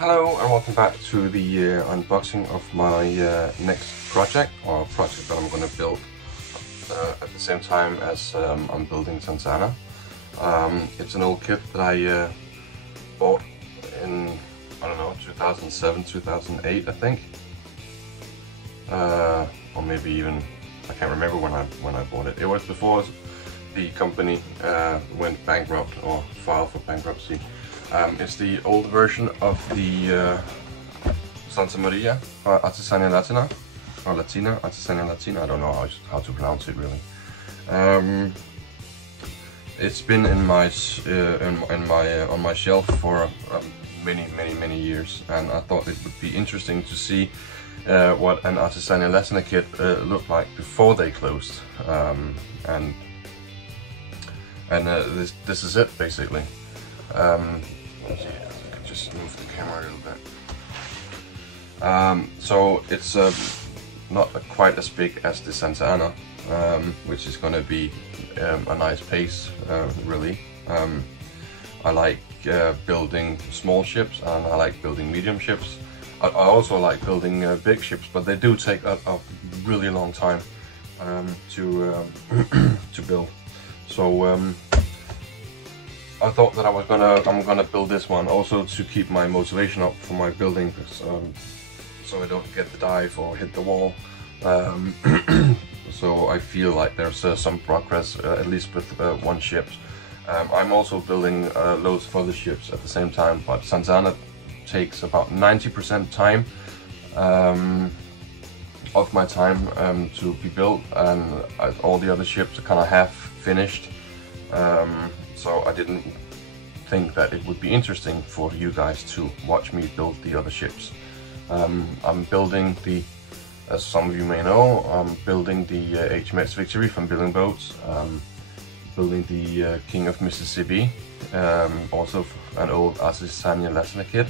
Hello and welcome back to the unboxing of my next project, or project that I'm going to build at the same time as I'm building Tanzana. It's an old kit that I bought in, I don't know, 2007, 2008 I think. Or maybe even, I can't remember when I bought it. It was before the company went bankrupt or filed for bankruptcy. It's the old version of the Santa Maria Artisania Latina, or Latina, Artisania Latina. I don't know how to pronounce it really. It's been in my on my shelf for many years, and I thought it would be interesting to see what an Artisania Latina kit looked like before they closed. This is it basically. Let's see, I can just move the camera a little bit. So it's not quite as big as the Santa Ana, which is going to be a nice pace, really. I like building small ships, and I like building medium ships. I also like building big ships, but they do take a really long time to build. So I thought that I'm gonna build this one also to keep my motivation up for my building, so I don't get the dive or hit the wall. So I feel like there's some progress, at least with one ship. I'm also building loads of other ships at the same time, but Tanzana takes about 90% time of my time to be built, and all the other ships are kind of half finished. So I didn't think that it would be interesting for you guys to watch me build the other ships. I'm building the, as some of you may know, I'm building the HMS Victory from Building Boats, building the King of Mississippi, also an old Artisania Latina kit.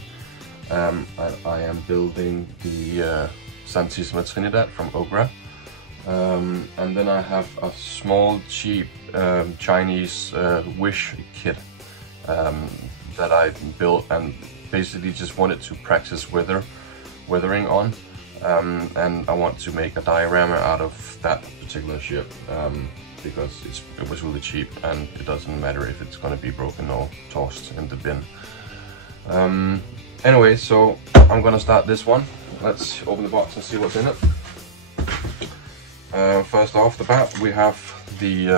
I am building the Santissima Trinidad from Ogra. And then I have a small, cheap Chinese wish kit that I built and basically just wanted to practice weathering on. And I want to make a diorama out of that particular ship because it was really cheap, and it doesn't matter if it's going to be broken or tossed in the bin. Anyway, so I'm going to start this one. Let's open the box and see what's in it. First off the bat, we have the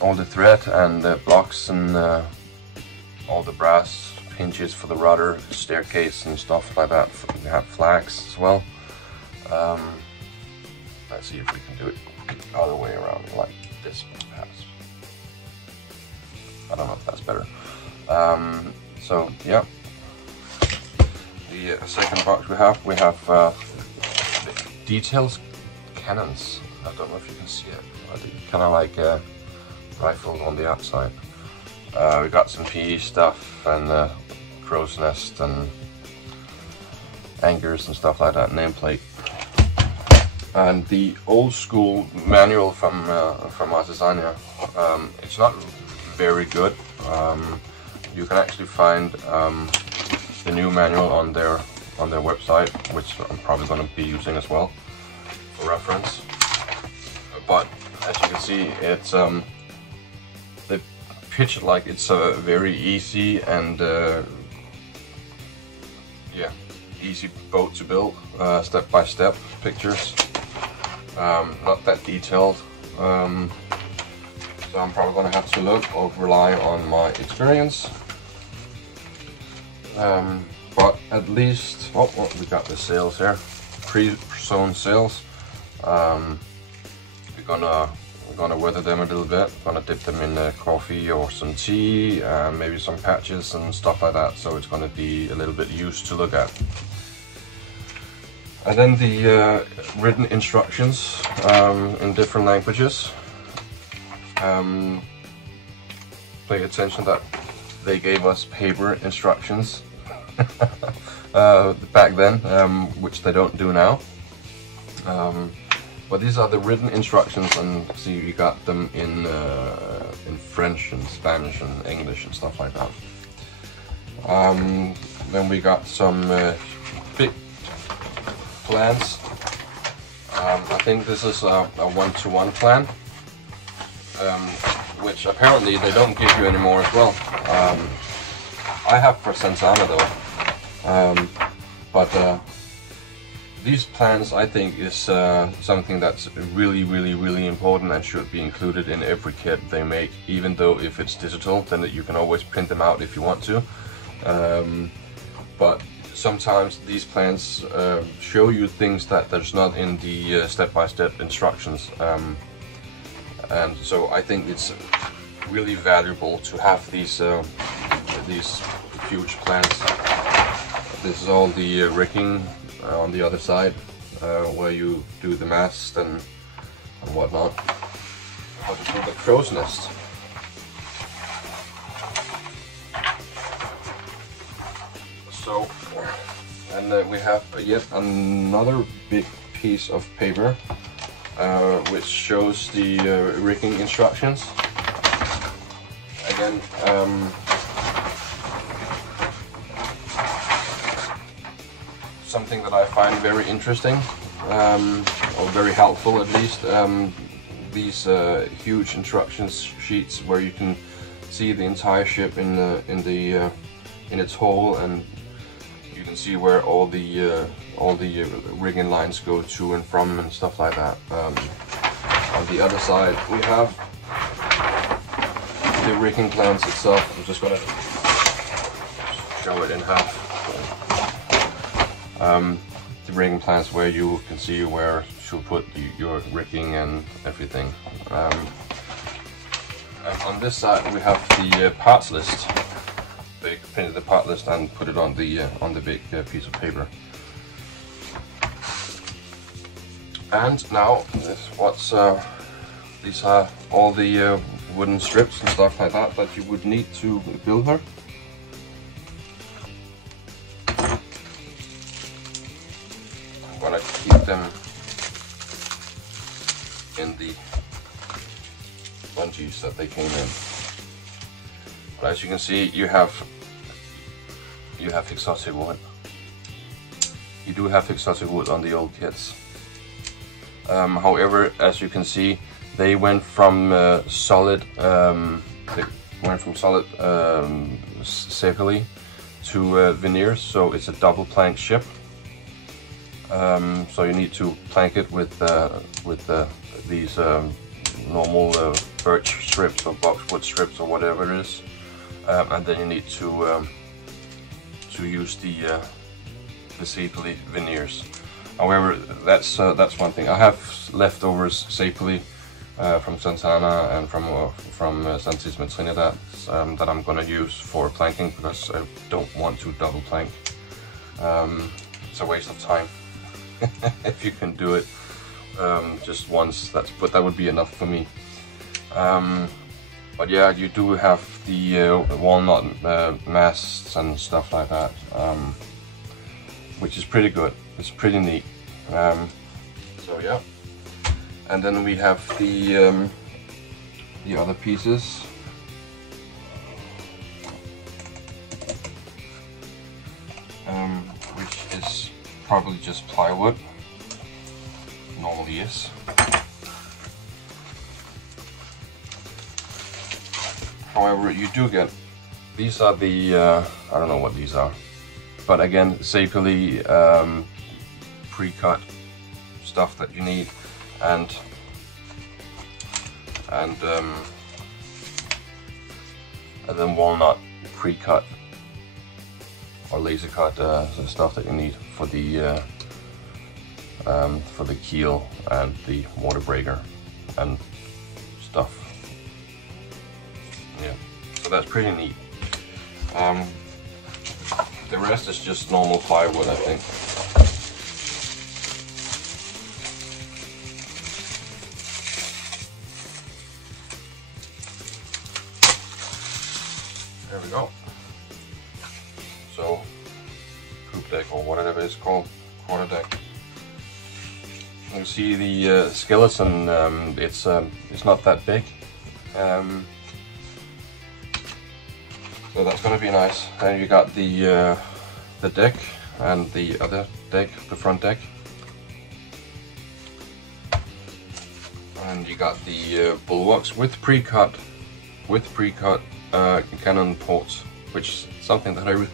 all the thread and the blocks and all the brass hinges for the rudder, staircase and stuff like that. We have flags as well. Let's see if we can do it the other way around, like this perhaps. I don't know if that's better. So yeah. The second box we have details cannons. I don't know if you can see it. Kind of like a rifle on the outside. We got some PE stuff and crow's nest and anchors and stuff like that. Nameplate. And the old school manual from Artisania. It's not very good. You can actually find the new manual on their website, which I'm probably going to be using as well for reference. But as you can see, it's they pitch it like it's a very easy and yeah, easy boat to build, step by step pictures, not that detailed. So I'm probably going to have to look or rely on my experience. But at least, oh, we got the sails here, pre-sewn sails. We're gonna weather them a little bit. We're gonna dip them in coffee or some tea, maybe some patches and stuff like that. So it's gonna be a little bit used to look at. And then the written instructions in different languages. Pay attention that they gave us paper instructions back then, which they don't do now. But these are the written instructions, and see, you got them in French and Spanish and English and stuff like that. Then we got some big plans. I think this is a one-to-one plan, which apparently they don't give you anymore as well. I have for Santana though, but these plans I think is something that's really important and should be included in every kit they make, even though if it's digital then you can always print them out if you want to. But sometimes these plans show you things that there's not in the step-by-step instructions, and so I think it's really valuable to have these huge plans. This is all the rigging on the other side, where you do the mast and whatnot. How to do the crow's nest. So, and we have yet another big piece of paper which shows the rigging instructions. Again, something that I find very interesting, or very helpful at least, these huge instructions sheets where you can see the entire ship in its whole, and you can see where all the rigging lines go to and from and stuff like that. On the other side we have the rigging plans itself. I'm just gonna show it in half. The rigging plans where you can see where to put your rigging and everything. And on this side we have the parts list. They printed the part list and put it on the big piece of paper. And now these are all the wooden strips and stuff like that you would need to build her. I'm gonna keep them in the bungees that they came in. But as you can see, you have exotic wood. You do have exotic wood on the old kits. However, as you can see, they went from solid Sepali to veneers, so it's a double plank ship. So you need to plank it with these normal birch strips or boxwood strips or whatever it is, and then you need to use the Sepali veneers. However, that's one thing. I have leftovers Sepali from Santana and from Santisme Trinidad that I'm gonna use for planking, because I don't want to double plank. It's a waste of time. If you can do it just once, but that would be enough for me. But yeah, you do have the walnut masts and stuff like that, which is pretty good. It's pretty neat. So yeah, and then we have the other pieces. Which is probably just plywood. Normally is. However, you do get, these are the, I don't know what these are, but again, Sepali pre-cut stuff that you need, and then walnut pre-cut or laser cut stuff that you need for the keel and the water breaker and stuff. Yeah, so that's pretty neat. The rest is just normal plywood, I think. There we go. So, poop deck or whatever it's called, quarter deck. You can see the skeleton. It's not that big. So that's gonna be nice. And you got the deck and the other deck, the front deck. And you got the bulwarks with pre-cut cannon ports, which is something that I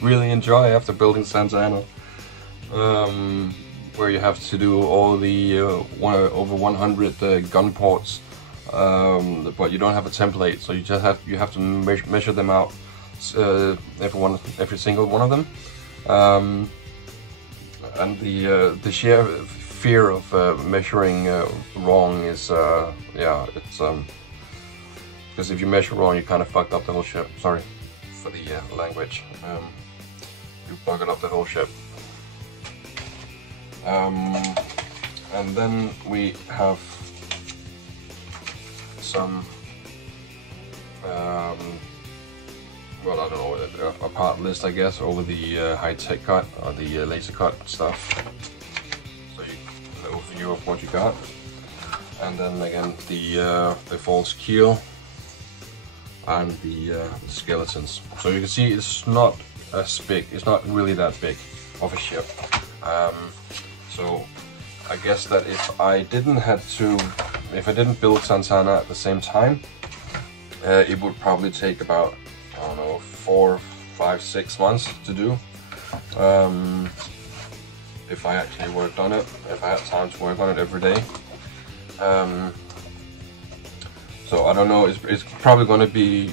really enjoy after building Santa Ana, where you have to do all the over 100 gun ports, but you don't have a template, so you have to measure them out, every single one of them, and the sheer fear of measuring wrong is yeah, it's because if you measure wrong, you kind of fucked up the whole ship. Sorry for the language. You fucked up the whole ship. And then we have some well, I don't know, a part list, I guess, over the high-tech cut or the laser cut stuff. So an overview of what you got, and then again the false keel and the skeletons. So you can see it's not as big. It's not really that big of a ship. So I guess that if I didn't build Santa Ana at the same time, it would probably take about, I don't know, 4, 5, 6 months to do. If I actually worked on it, if I had time to work on it every day. So I don't know, it's probably going to be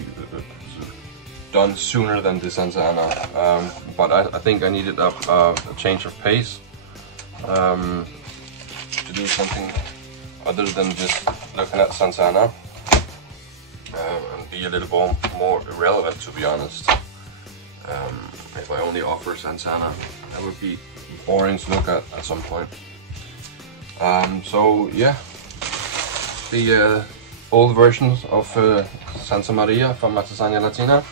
done sooner than the Santa Ana, but I think I needed a change of pace to do something other than just looking at Santa Ana, and be a little more irrelevant, to be honest. If I only offer Santa Ana, that would be boring to look at some point. So yeah, the old versions of Santa Maria from Artesania Latina.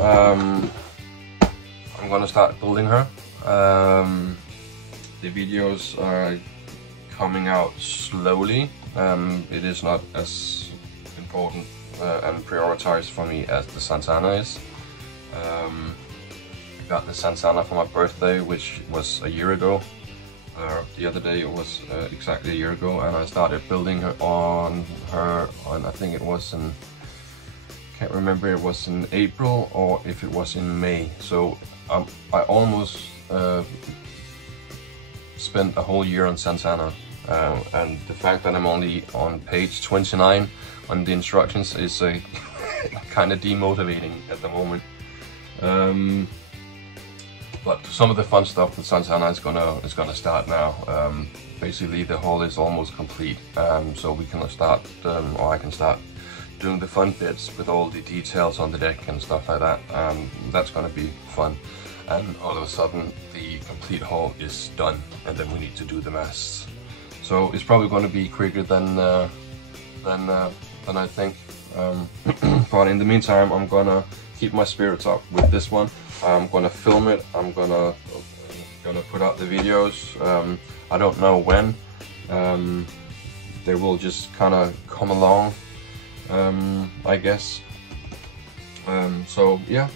I'm gonna start building her. The videos are coming out slowly. It is not as important and prioritized for me as the Santa Ana is. I got the Santa Ana for my birthday, which was a year ago. The other day it was exactly a year ago, and I started building her on I think it was in, can't remember, it was in April or if it was in May. So I almost spent a whole year on Santa Ana, and the fact that I'm only on page 29 on the instructions is kind of demotivating at the moment. But some of the fun stuff with Santa Ana is gonna start now. Basically, the hull is almost complete, so we can start, or I can start doing the fun bits with all the details on the deck and stuff like that. That's gonna be fun. And all of a sudden, the complete hull is done, and then we need to do the masts. So it's probably going to be quicker than I think. But in the meantime, I'm gonna keep my spirits up with this one. I'm gonna film it. I'm gonna put out the videos. I don't know when. They will just kind of come along, I guess. So yeah,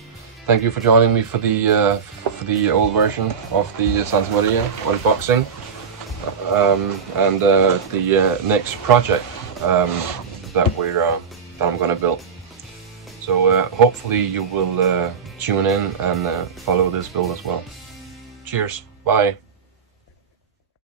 thank you for joining me for the old version of the Santa Maria unboxing, and the next project that I'm gonna build. So hopefully you will tune in and follow this build as well. Cheers, bye.